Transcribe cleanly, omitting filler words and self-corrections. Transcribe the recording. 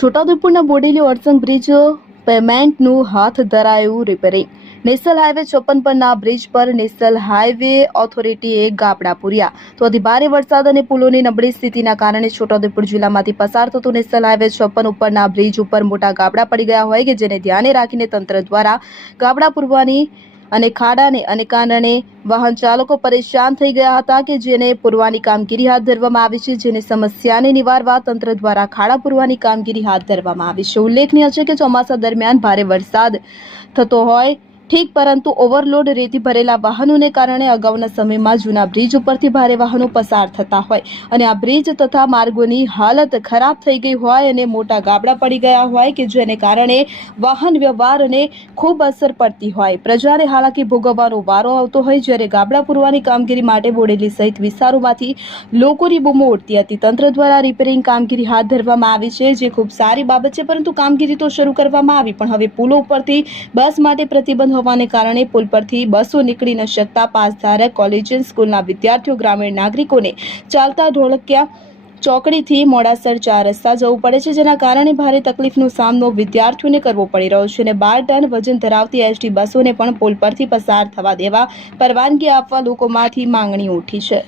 છોટાઉદેપુરના Bodeli Orsang bridge પેમેન્ટનું હાથ ધરાયું repairing. National highway 56 પરના બ્રિજ પર નેશનલ હાઈવે ઓથોરિટીએ ગાબડા પૂર્યા તો અતિ ભારે વરસાદ અને પુલોની નબળી સ્થિતિના કારણે છોટાઉદેપુર જિલ્લામાંથી પસાર થતો નેશનલ હાઈવે 56 ઉપરના બ્રિજ ઉપર મોટા ગાબડા પડી ગયા હોય કે જેને ધ્યાને રાખીને તંત્ર દ્વારા ગાબડા પૂરવાની અને ખાડાને કારણે વાહન ચાલકો પરેશાન થઈ ગયા હતા કે જેને પૂરવાની કામગીરી હાથ ધરવામાં આવી છે, જેની સમસ્યાને નિવારવા તંત્ર દ્વારા ખાડા પૂરવાની કામગીરી હાથ ધરવામાં આવી છે। ઉલ્લેખનીય છે કે ચોમાસા દરમિયાન ભારે વરસાદ થતો હોય ઠીક, પરંતુ ઓવરલોડ રેતી ભરેલા વાહનોને કારણે અગાઉના સમયમાં જૂના બ્રિજ ઉપરથી ભારે વાહનો પસાર થતા હોય અને આ બ્રિજ તથા માર્ગોની હાલત ખરાબ થઈ ગઈ હોય અને મોટા ગાબડા પડી ગયા હોય કે જેને કારણે વાહન વ્યવહારને ખૂબ અસર પડતી હોય, પ્રજાને હાલાકી ભોગવવાનો વારો આવતો હોય। જ્યારે ગાબડા પૂરવાની કામગીરી માટે બોડેલી સહિત વિસ્તારોમાંથી લોકોની બૂમો ઉઠતી હતી। તંત્ર દ્વારા રિપેરિંગ કામગીરી હાથ ધરવામાં આવી છે, જે ખૂબ સારી બાબત છે, પરંતુ કામગીરી તો શરૂ કરવામાં આવી પણ હવે પુલો ઉપરથી બસ માટે પ્રતિબંધ હોવાને કારણે પુલ પરથી બસો નીકળી ન શકતા પાસધારક, કોલેજ, સ્કૂલના વિદ્યાર્થીઓ, ગ્રામીણ નાગરિકોને ચાલતા ઢોળકિયા ચોકડીથી મોડાસર 4 રસ્તા જવું પડે છે, જેના કારણે ભારે તકલીફનો સામનો વિદ્યાર્થીઓને કરવો પડી રહ્યો છે અને 12 ટન વજન ધરાવતી એસટી બસોને પણ પુલ પરથી પસાર થવા દેવા પરવાનગી આપવા લોકોમાંથી માંગણી ઉઠી છે।